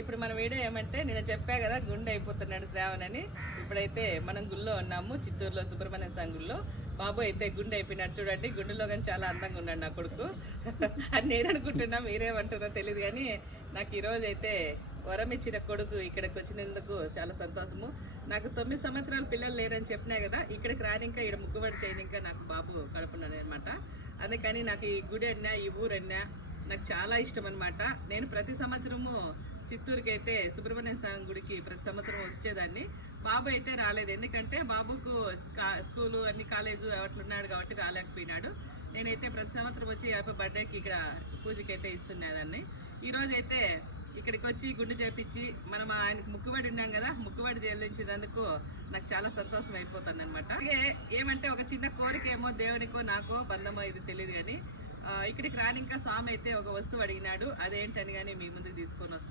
ఇప్పుడు మన వీడియో ఏమంటే నేను చెప్పా కదా గుండె అయిపోతున్నాడు శ్రావణ్ అని. ఇప్పుడైతే మనం గుళ్ళో ఉన్నాము, చిత్తూరులో సుబ్రహ్మణ్య స్వామి గుళ్ళో. బాబు అయితే గుండె అయిపోయినాడు చూడండి. గుండెలో కానీ చాలా అందంగా ఉన్నాడు నా కొడుకు అని నేను అనుకుంటున్నా, మీరేమంటారో తెలియదు. కానీ నాకు ఈరోజు అయితే వరం ఇచ్చిన కొడుకు ఇక్కడికి వచ్చినందుకు చాలా సంతోషము. నాకు 9 సంవత్సరాల పిల్లలు లేరని చెప్పినా కదా, ఇక్కడికి రాని ఇంకా ఇక్కడ ముక్కుబడి చేయని ఇంకా నాకు బాబు కడుపున్నాడు అనమాట. అందుకని నాకు ఈ గుడి అన్నా ఈ ఊరన్నా నాకు చాలా ఇష్టం అనమాట. నేను ప్రతి సంవత్సరము చిత్తూరుకి అయితే సుబ్రహ్మణ్య స్వామి గుడికి ప్రతి సంవత్సరం వచ్చేదాన్ని. బాబు అయితే రాలేదు, ఎందుకంటే బాబుకు స్కూలు అన్ని కాలేజు అట్లున్నాడు కాబట్టి రాలేకపోయినాడు. నేనైతే ప్రతి సంవత్సరం వచ్చి బర్త్డేకి ఇక్కడ పూజకి అయితే ఇస్తున్నదాన్ని. ఈరోజు అయితే ఇక్కడికి వచ్చి గుండు చేపించి మనం ఆయనకు ముక్కుబడి ఉన్నాం కదా, ముక్కుబడి చెల్లించినందుకు నాకు చాలా సంతోషం అయిపోతుంది అనమాట. అలాగే ఏమంటే ఒక చిన్న కోరిక ఏమో దేవునికో నాకో బంధమో ఇది తెలియదు. కానీ ఇక్కడికి రాని ఇంకా స్వామి అయితే ఒక వస్తువు అడిగినాడు, అదేంటని కానీ మీ ముందుకు తీసుకొని వస్తాను.